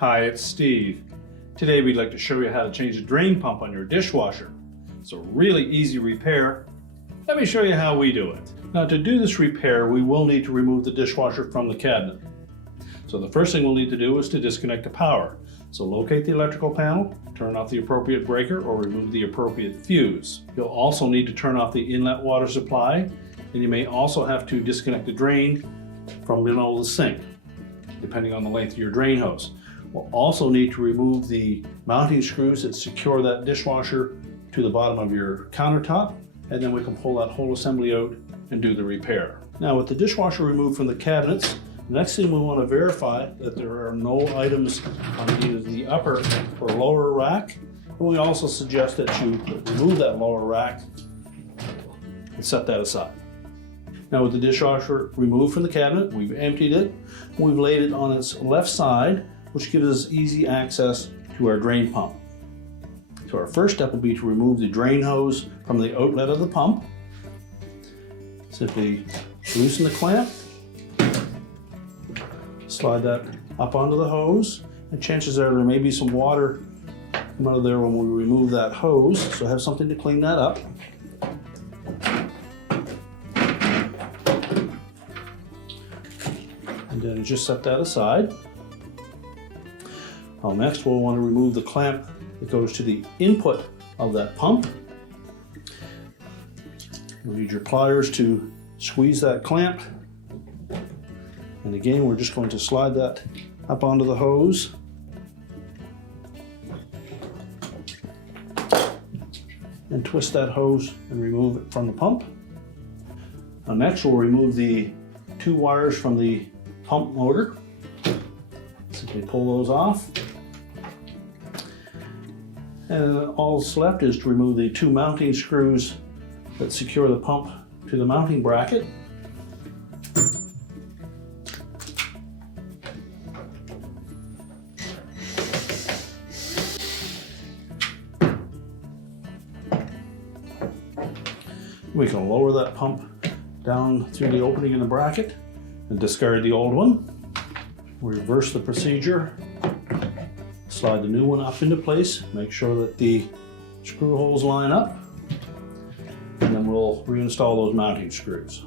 Hi, it's Steve. Today we'd like to show you how to change the drain pump on your dishwasher. It's a really easy repair. Let me show you how we do it. Now to do this repair, we will need to remove the dishwasher from the cabinet. So the first thing we'll need to do is to disconnect the power. So locate the electrical panel, turn off the appropriate breaker or remove the appropriate fuse. You'll also need to turn off the inlet water supply, and you may also have to disconnect the drain from below the sink, depending on the length of your drain hose. We'll also need to remove the mounting screws that secure that dishwasher to the bottom of your countertop, and then we can pull that whole assembly out and do the repair. Now with the dishwasher removed from the cabinets, the next thing we want to verify that there are no items on either the upper or lower rack, and we also suggest that you remove that lower rack and set that aside. Now with the dishwasher removed from the cabinet, we've emptied it, we've laid it on its left side, which gives us easy access to our drain pump. So our first step will be to remove the drain hose from the outlet of the pump. Simply loosen the clamp, slide that up onto the hose, and chances are there may be some water come out of there when we remove that hose, so have something to clean that up. And then just set that aside. Now next we'll want to remove the clamp that goes to the input of that pump. You'll need your pliers to squeeze that clamp. And again, we're just going to slide that up onto the hose. And twist that hose and remove it from the pump. Now next we'll remove the two wires from the pump motor. Simply pull those off. And all that's left is to remove the two mounting screws that secure the pump to the mounting bracket. We can lower that pump down through the opening in the bracket and discard the old one. Reverse the procedure. Slide the new one up into place, make sure that the screw holes line up, and then we'll reinstall those mounting screws.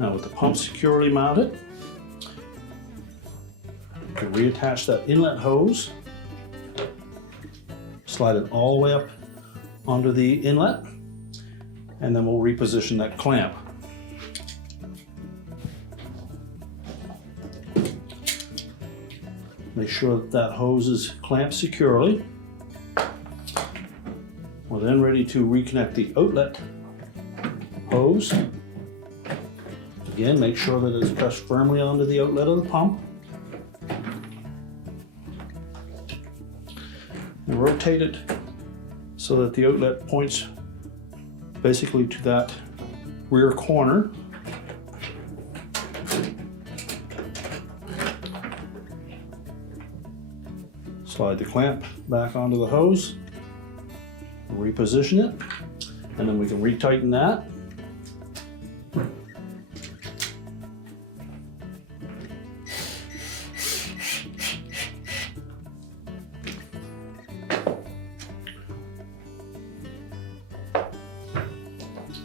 Now with the pump securely mounted, you can reattach that inlet hose, slide it all the way up onto the inlet, and then we'll reposition that clamp. Make sure that that hose is clamped securely. We're then ready to reconnect the outlet hose. Again, make sure that it's pressed firmly onto the outlet of the pump. And rotate it so that the outlet points basically to that rear corner. Slide the clamp back onto the hose, reposition it, and then we can retighten that.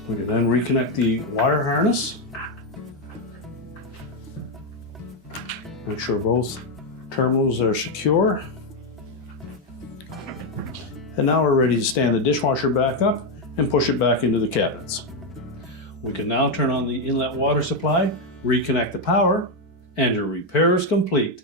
We can then reconnect the wire harness. Make sure both terminals are secure. And now we're ready to stand the dishwasher back up and push it back into the cabinets. We can now turn on the inlet water supply, reconnect the power, and your repair is complete.